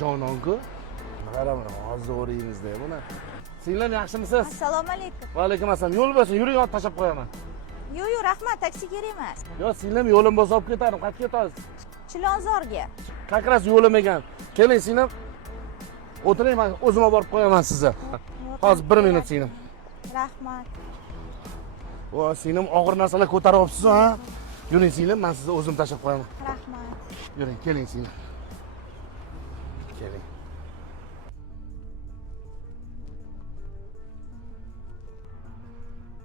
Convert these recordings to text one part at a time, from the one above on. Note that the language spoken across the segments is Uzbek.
Jonon-ku. Qarama, hozir o'raymiz-da buni. Sizlar yaxshimisiz? Assalomu alaykum. Va alaykum assalom. Yo'l bo'lsa, yuring, ot tashab qo'yaman. Yo'q, rahmat, taksi kerak emas. Yo, sizlar yo'lim bo'lsa olib ketarim. Qayerga ketasiz? Chilonzorga. Qaqras yo'lim ekan. Keling, sizlar o'tiring, men o'zim olib borib qo'yaman sizni. Hozir 1 minut sizlar. Rahmat. O, sizlar og'ir narsalar ko'tarib olibsiz, ha? Yuring sizlar, men sizni o'zim tashab qo'yaman. Rahmat. Yuring, keling sizlar. Keling.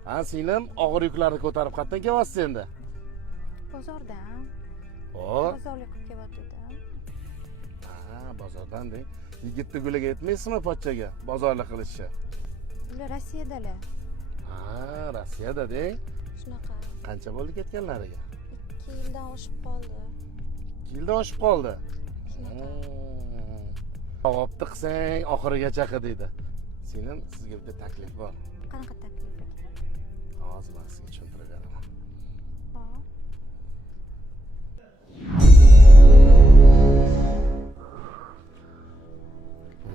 Ha, sizlar og'ir yuklarni ko'tarib qayerdan kelyapsiz endi? Bozordan. Xo'p. Bozorlik qilib kelyapti-da. Ha, bozordan deng. Yigitni guliga yetmaysizmi pochchaga bozorlik qilishni? Ular Rossiyadalar. Ha, Rossiyada deng. Shunaqa. Qancha bo'ldi ketganlariga? 2 yildan oshib qoldi. 2 yildan oshib qoldi. Shunaqa. Javobni qilsang oxirigacha qil deydi. Sening sizga bitta taklif bor. Qanaqa taklif? Hozir men sizga tushuntirib beraman. Hop.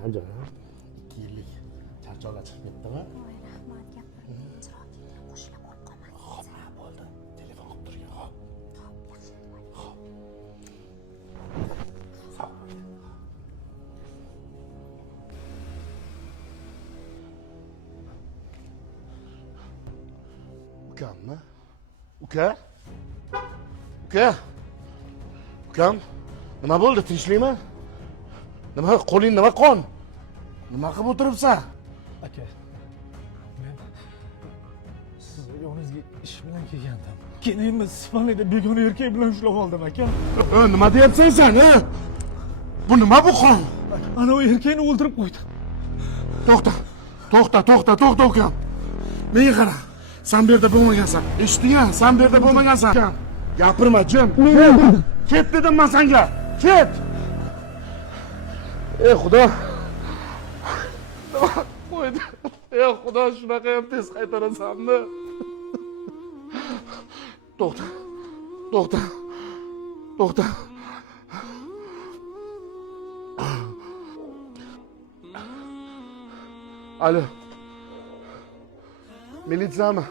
Ha, jonim. 2 yillik charchoqlar chiqib ketdimi? Voy, rahmat, gapiring. Chiroqni qo'shilib olib qolmang. Xo'p, bo'ldi. Telefon qilib turgin, xo'p. Xo'p, yaxshi. Xo'p. Sog' bo'ling. Ukammi? Uka? Uka? Ukam? Nima bo'ldi? Tinchlikmi? Nima qo'ling nima qon? Nima qilib o'tiribsan? Aka, men sizni yoningizga ish bilan kelgandim. Keyin men Ispaniyada begona erkak bilan ushlab oldim aka. Nima deyapsan sen, ha? Bu nima bu qon? Ana o erkakni o'ldirib qo'ydi. To'xta ukam. Menga qara. Sen bu yerda bo'lmagansan. Eshitding-a? Sen bu yerda bo'lmagansan. Gapirma, jim. Ket dedim men senga. Ket. Ey Xudo. Qo'ydi. Ey Xudo, shunaqa ham tez qaytarasanmi? To'xta. Alo. Militsiyami?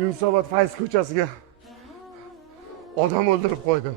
Yunusobod Fayz ko'chasiga odam o'ldirib qo'ydim.